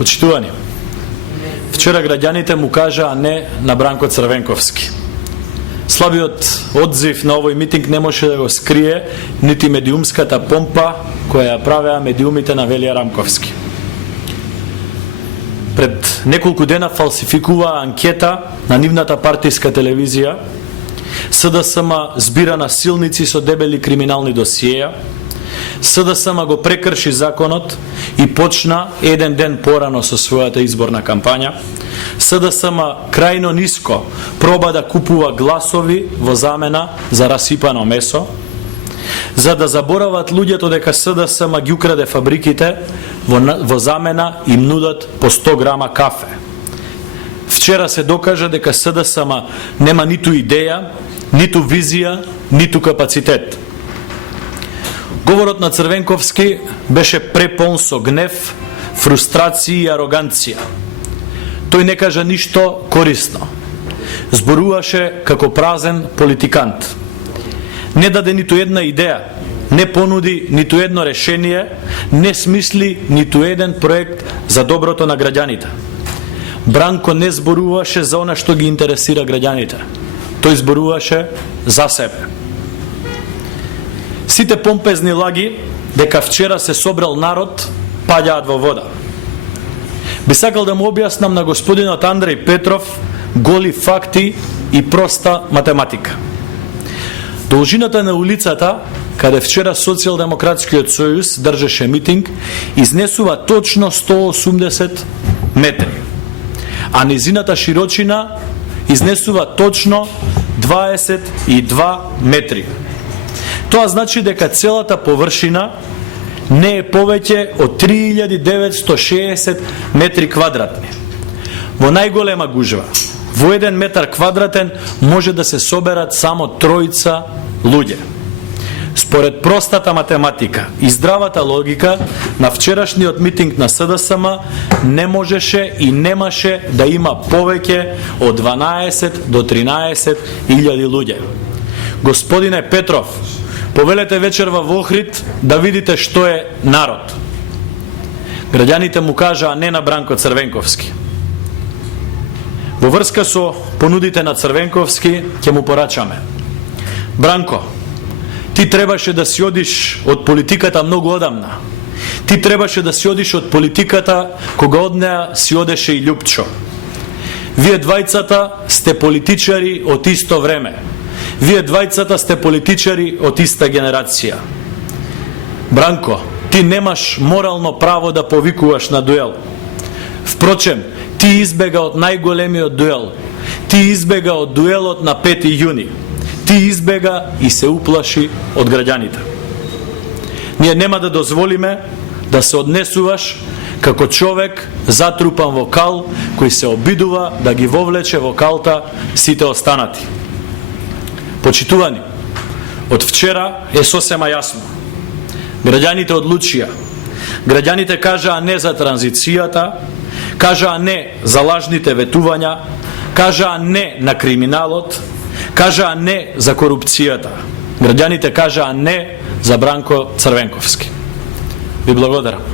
Почитувани, вчера граѓаните му кажаа не на Бранко Црвенковски. Слабиот одзив на овој митинг не може да го скрие нити медиумската помпа која ја правеа медиумите на Велија Рамковски. Пред неколку дена фалсификуваа анкета на нивната партиска телевизија. СДСМ збира насилници со дебели криминални досиеја. СДСМ го прекрши законот и почна еден ден порано со својата изборна кампања. СДСМ крајно ниско проба да купува гласови во замена за расипано месо, за да заборават луѓето дека СДСМ ги украде фабриките, во замена им нудат по 100 грама кафе. Вчера се докажа дека СДСМ нема ниту идеја, ниту визија, ниту капацитет. Говорот на Црвенковски беше препон со гнев, фрустрација и ароганција. Тој не кажа ништо корисно. Зборуваше како празен политикант. Не даде ниту една идеја, не понуди ниту едно решение, не смисли ниту еден проект за доброто на граѓаните. Бранко не зборуваше за она што ги интересира граѓаните. Тој зборуваше за себе. Сите помпезни лаги дека вчера се собрал народ паѓаат во вода. Би сакал да му објаснам на господинот Андреј Петров голи факти и проста математика. Должината на улицата, каде вчера Социјалдемократскиот сојуз држеше митинг, изнесува точно 180 метри, а низината широчина изнесува точно 22 метри. Тоа значи дека целата површина не е повеќе од 3960 метри квадратни. Во најголема гужва, во 1 метар квадратен може да се соберат само 3 луѓе. Според простата математика и здравата логика, на вчерашниот митинг на СДСМ не можеше и немаше да има повеќе од 12 до 13 илјади луѓе. Господине Петров, повелете вечер во Охрид да видите што е народ. Граѓаните му кажаа не на Бранко Црвенковски. Во врска со понудите на Црвенковски ќе му порачаме: Бранко, ти требаше да си одиш од политиката многу одамна. Ти требаше да си одиш од политиката кога од неа си одеше и Љупчо. Вие двајцата сте политичари од исто време. Вие двајцата сте политичари од иста генерација. Бранко, ти немаш морално право да повикуваш на дуел. Впрочем, ти избега од најголемиот дуел. Ти избега од дуелот на 5 јуни. Ти избега и се уплаши од граѓаните. Ние нема да дозволиме да се однесуваш како човек затрупан во кал, кој се обидува да ги вовлече во калта сите останати. Почитувани, од вчера е сосема јасно. Граѓаните одлучија. Граѓаните кажаа не за транзицијата, кажаа не за лажните ветувања, кажаа не на криминалот, кажаа не за корупцијата. Граѓаните кажаа не за Бранко Црвенковски. Ви благодарам.